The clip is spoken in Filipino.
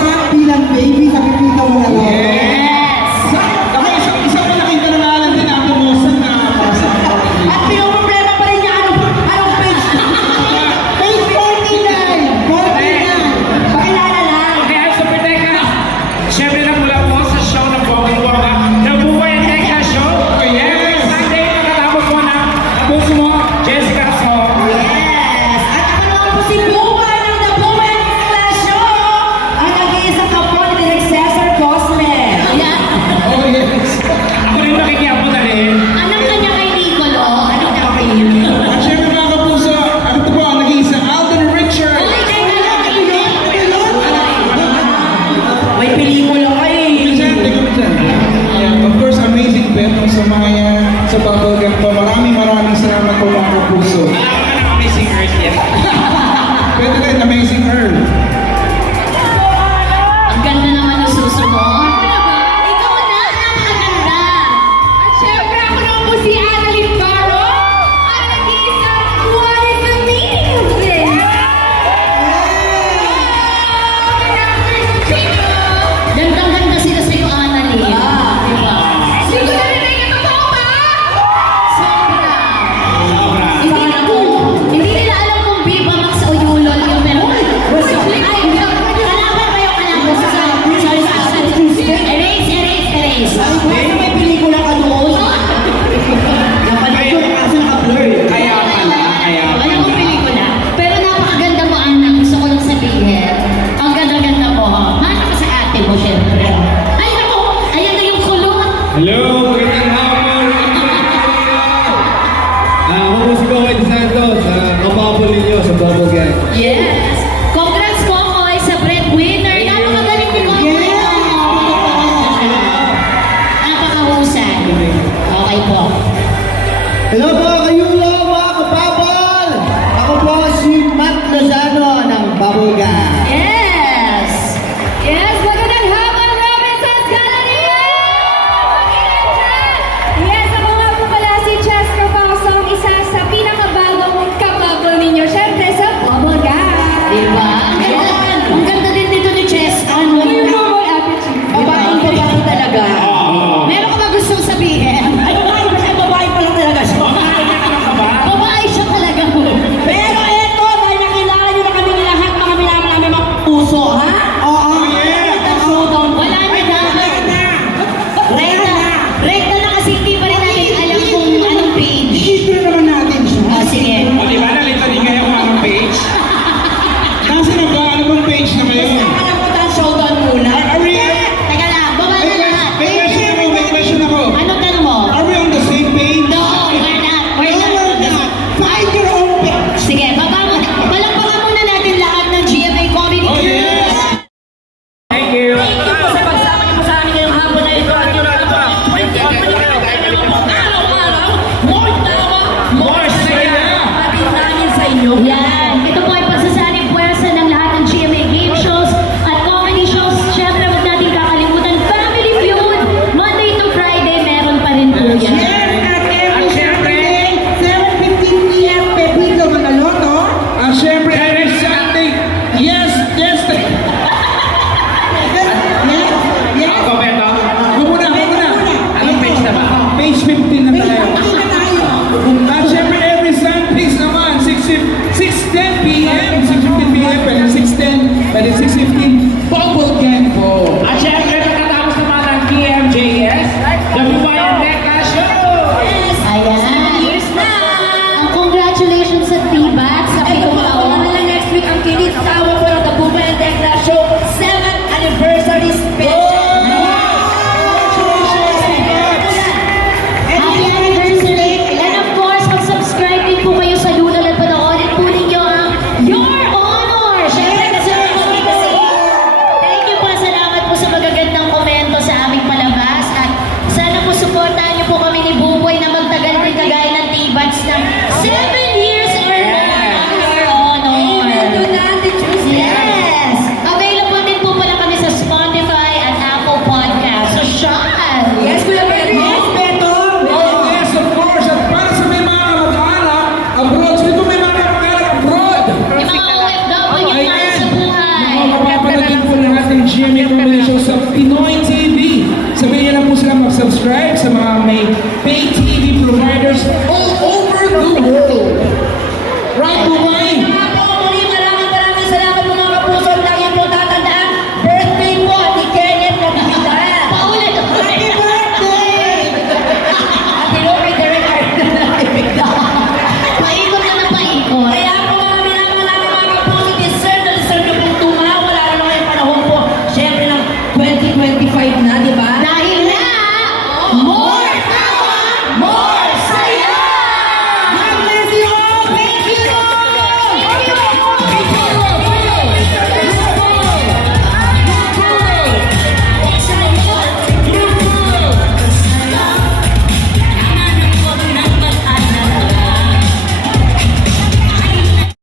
sa bilang baby, sabi ko mo na lang. Ah, uh, si Kokoy de Santos, uh, kapapol ninyo sa Bobo Gang. Yes! Congrats, Kokoy, sa breadwinner. Napakagaling ni Kokoy. Yeah. Napakahusay. Okay po. Hello, Ya subscribe to my Made.